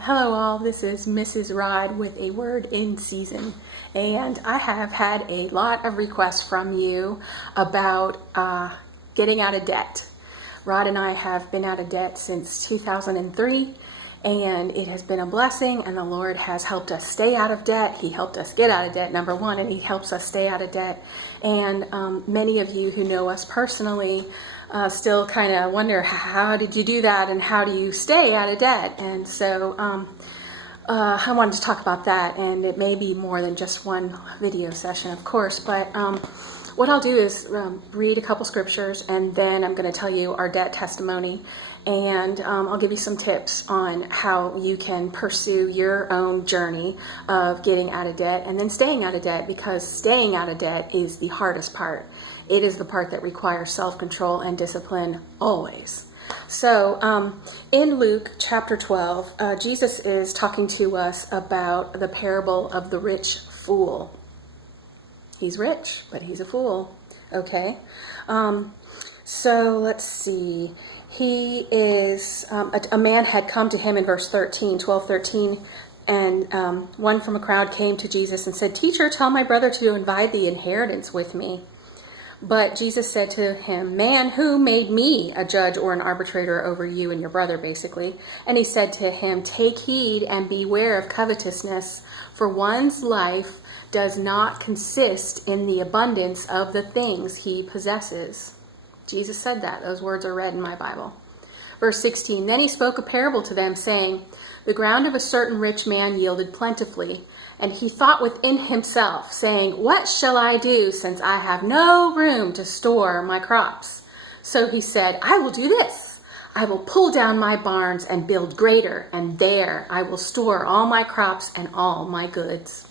Hello all, this is Mrs. Rod with a word in season, and I have had a lot of requests from you about getting out of debt. Rod and I have been out of debt since 2003, and it has been a blessing, and the Lord has helped us stay out of debt. He helped us get out of debt, number one, and He helps us stay out of debt. And many of you who know us personally still kind of wonder, how did you do that, and how do you stay out of debt? And so I wanted to talk about that, and it may be more than just one video session, of course, but what I'll do is read a couple scriptures, and then I'm going to tell you our debt testimony, and I'll give you some tips on how you can pursue your own journey of getting out of debt and then staying out of debt, because staying out of debt is the hardest part. It is the part that requires self-control and discipline always. So in Luke chapter 12, Jesus is talking to us about the parable of the rich fool. He's rich, but he's a fool. Okay. So let's see. He is, a man had come to him in verse 12:13, and one from a crowd came to Jesus and said, "Teacher, tell my brother to divide the inheritance with me." But Jesus said to him, "Man, who made me a judge or an arbitrator over you and your brother," basically. And he said to him, "Take heed and beware of covetousness, for one's life does not consist in the abundance of the things he possesses." Jesus said that. Those words are read in my Bible. Verse 16, "Then he spoke a parable to them, saying, The ground of a certain rich man yielded plentifully. And he thought within himself, saying, What shall I do, since I have no room to store my crops? So he said, I will do this. I will pull down my barns and build greater, and there I will store all my crops and all my goods.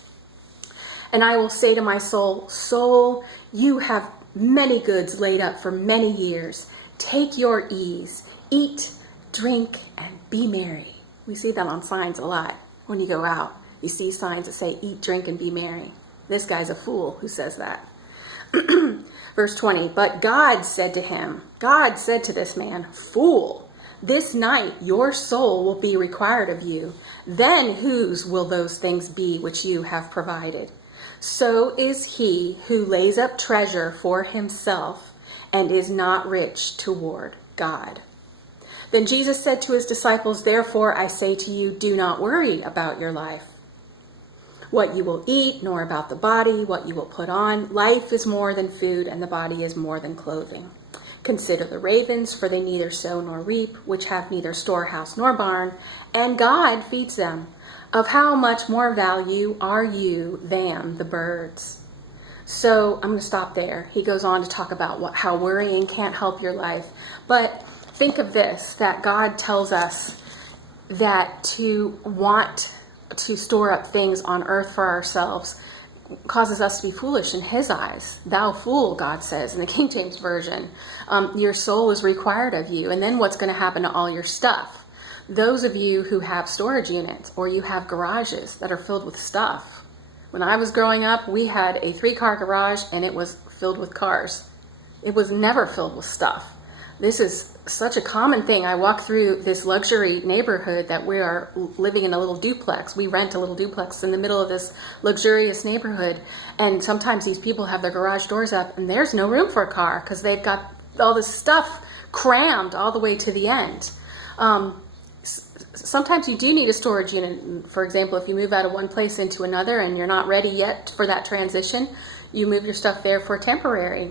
And I will say to my soul, Soul, you have many goods laid up for many years. Take your ease, eat, drink, and be merry." We see that on signs a lot when you go out. You see signs that say, "Eat, drink, and be merry." This guy's a fool who says that. Verse 20, "But God said to this man, Fool, this night your soul will be required of you. Then whose will those things be which you have provided? So is he who lays up treasure for himself and is not rich toward God." Then Jesus said to his disciples, "Therefore I say to you, do not worry about your life, what you will eat, nor about the body, what you will put on. Life is more than food, and the body is more than clothing. Consider the ravens, for they neither sow nor reap, which have neither storehouse nor barn, and God feeds them. Of how much more value are you than the birds?" So I'm going to stop there. He goes on to talk about how worrying can't help your life. But think of this, that God tells us that to want to store up things on earth for ourselves causes us to be foolish in His eyes. "Thou fool," God says in the King James Version. Your soul is required of you. And then what's going to happen to all your stuff? Those of you who have storage units or you have garages that are filled with stuff. When I was growing up, we had a 3-car garage and it was filled with cars. It was never filled with stuff. This is such a common thing. I walk through this luxury neighborhood that we are living in a little duplex. We rent a little duplex in the middle of this luxurious neighborhood. And sometimes these people have their garage doors up and there's no room for a car because they've got all this stuff crammed all the way to the end. Sometimes you do need a storage unit. For example, if you move out of one place into another and you're not ready yet for that transition, you move your stuff there for temporary.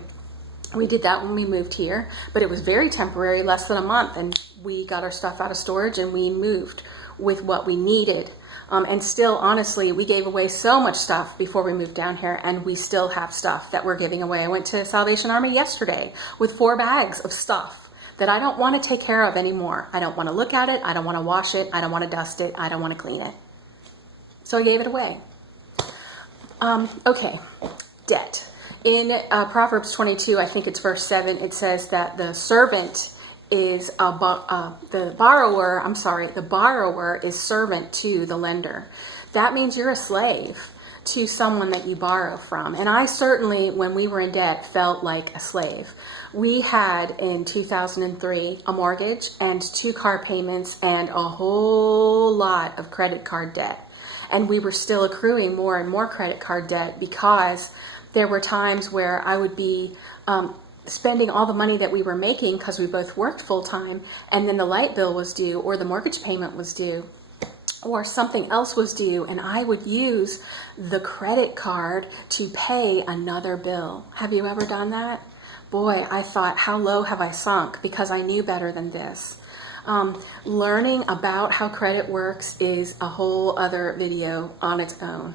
We did that when we moved here, but it was very temporary, less than a month, and we got our stuff out of storage and we moved with what we needed. And still, honestly, we gave away so much stuff before we moved down here, and we still have stuff that we're giving away. I went to Salvation Army yesterday with 4 bags of stuff that I don't want to take care of anymore. I don't want to look at it. I don't want to wash it. I don't want to dust it. I don't want to clean it. So I gave it away. Okay, debt. In Proverbs 22, I think it's verse 7, it says that the servant is the borrower is servant to the lender. That means you're a slave. to someone that you borrow from. And I certainly, when we were in debt, felt like a slave. We had in 2003 a mortgage and 2 car payments and a whole lot of credit card debt. And we were still accruing more and more credit card debt because there were times where I would be spending all the money that we were making because we both worked full time, and then the light bill was due or the mortgage payment was due or something else was due, and I would use the credit card to pay another bill. Have you ever done that? Boy, I thought, how low have I sunk, because I knew better than this. Learning about how credit works is a whole other video on its own.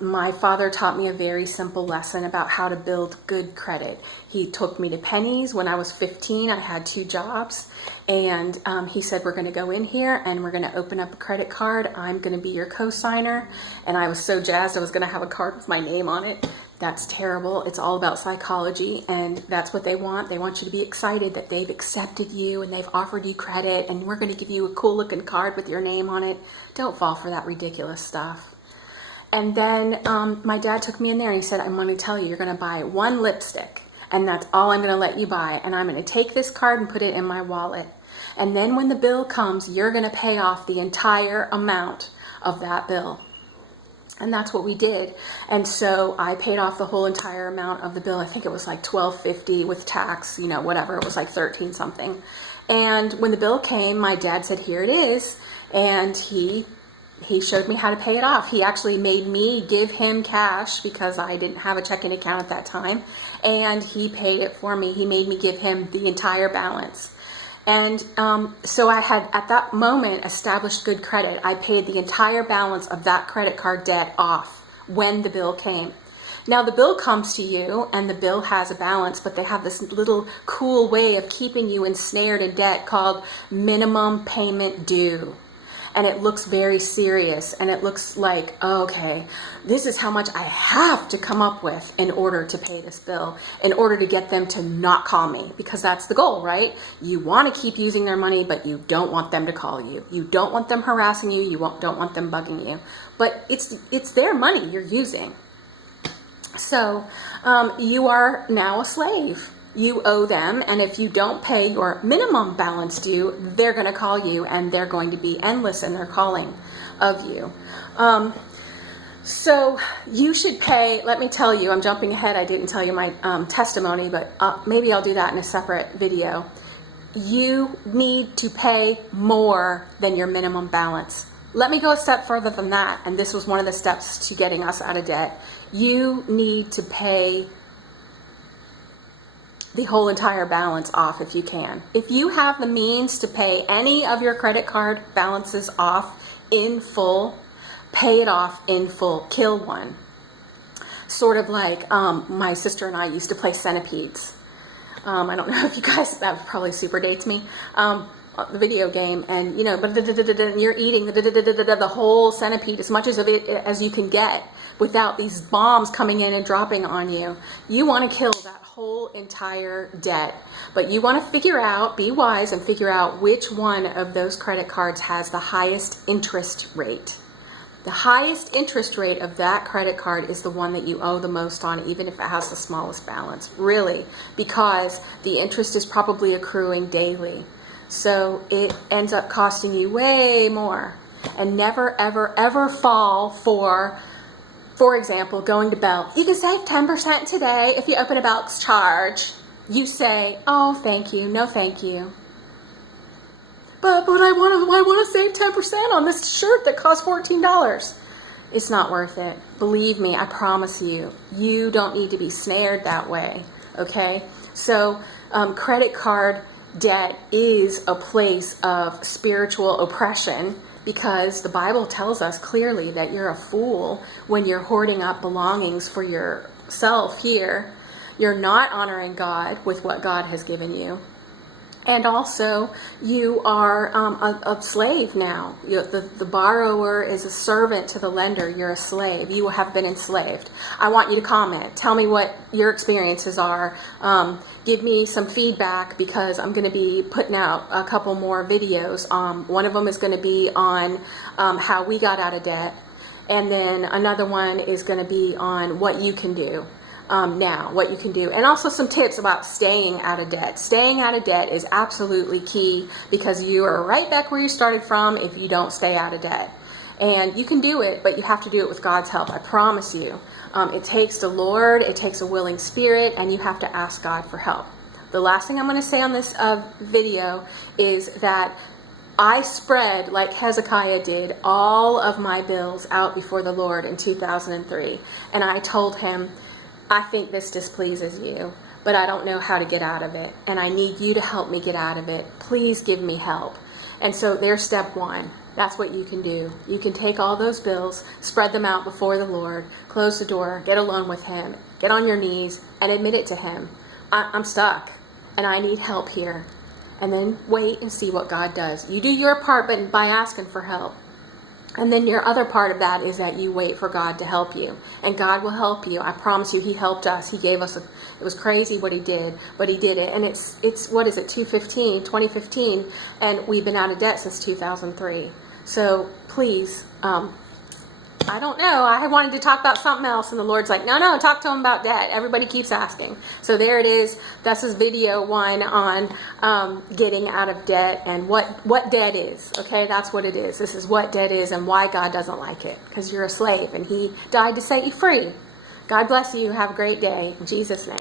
My father taught me a very simple lesson about how to build good credit. He took me to Penny's when I was 15. I had 2 jobs, and he said, we're going to go in here and we're going to open up a credit card. I'm going to be your co-signer. And I was so jazzed I was going to have a card with my name on it. That's terrible. It's all about psychology, and that's what they want. They want you to be excited that they've accepted you and they've offered you credit, and we're going to give you a cool looking card with your name on it. Don't fall for that ridiculous stuff. And then my dad took me in there and he said, I'm going to tell you, you're going to buy 1 lipstick, and that's all I'm going to let you buy. And I'm going to take this card and put it in my wallet. And then when the bill comes, you're going to pay off the entire amount of that bill. And that's what we did. And so I paid off the whole entire amount of the bill. I think it was like $12.50 with tax, whatever. It was like 13 something. And when the bill came, my dad said, here it is. And he showed me how to pay it off. He actually made me give him cash because I didn't have a checking account at that time. And he paid it for me. He made me give him the entire balance. And so I had, at that moment, established good credit. I paid the entire balance of that credit card debt off when the bill came. Now the bill comes to you and the bill has a balance, but they have this little cool way of keeping you ensnared in debt called minimum payment due. And it looks very serious, and it looks like, oh, okay, this is how much I have to come up with in order to pay this bill, in order to get them to not call me, because that's the goal, right? You want to keep using their money, but you don't want them to call you. You don't want them harassing you. You don't want them bugging you. But it's their money you're using. So you are now a slave. You owe them, and if you don't pay your minimum balance due, they're going to call you, and they're going to be endless in their calling of you. So you should pay. Let me tell you, I'm jumping ahead. I didn't tell you my testimony, but maybe I'll do that in a separate video. You need to pay more than your minimum balance. Let me go a step further than that, and this was one of the steps to getting us out of debt. You need to pay the whole entire balance off if you can. If you have the means to pay any of your credit card balances off in full, pay it off in full. Kill one. Sort of like my sister and I used to play Centipedes. I don't know if you guys, that probably super dates me. The video game, and but you're eating the whole centipede, as much of it as you can get without these bombs coming in and dropping on you. You want to kill that whole entire debt, but you want to figure out, be wise and figure out which one of those credit cards has the highest interest rate. The highest interest rate of that credit card is the one that you owe the most on, even if it has the smallest balance, really, because the interest is probably accruing daily. So it ends up costing you way more. And never, ever, ever fall for example, going to Belk. You can save 10% today if you open a Belk's charge. You say, oh, thank you, no thank you. But I want to save 10% on this shirt that costs $14. It's not worth it. Believe me, I promise you, you don't need to be snared that way, okay? So credit card debt is a place of spiritual oppression, because the Bible tells us clearly that you're a fool when you're hoarding up belongings for yourself here. You're not honoring God with what God has given you. And also, you are a slave now. The borrower is a servant to the lender. You're a slave. You have been enslaved. I want you to comment. Tell me what your experiences are. Give me some feedback, because I'm going to be putting out a couple more videos. One of them is going to be on how we got out of debt. And then another one is going to be on what you can do now, what you can do. And also some tips about staying out of debt. Staying out of debt is absolutely key, because you are right back where you started from if you don't stay out of debt. And you can do it, but you have to do it with God's help. I promise you. It takes the Lord, it takes a willing spirit, and you have to ask God for help. The last thing I'm going to say on this video is that I spread, like Hezekiah did, all of my bills out before the Lord in 2003. And I told him, I think this displeases you, but I don't know how to get out of it. And I need you to help me get out of it. Please give me help. And so there's step one. That's what you can do. You can take all those bills, spread them out before the Lord, close the door, get alone with Him, get on your knees, and admit it to Him. I'm stuck, and I need help here. And then wait and see what God does. You do your part, but by asking for help. And then your other part of that is that you wait for God to help you. And God will help you. I promise you, He helped us. He gave us, it was crazy what He did, but He did it. And it's what is it, 2015, and we've been out of debt since 2003. So please, I don't know. I wanted to talk about something else, and the Lord's like, no, talk to him about debt. Everybody keeps asking. So there it is. This is video one on getting out of debt and what debt is. Okay, that's what it is. This is what debt is and why God doesn't like it. Because you're a slave, and He died to set you free. God bless you. Have a great day. In Jesus' name.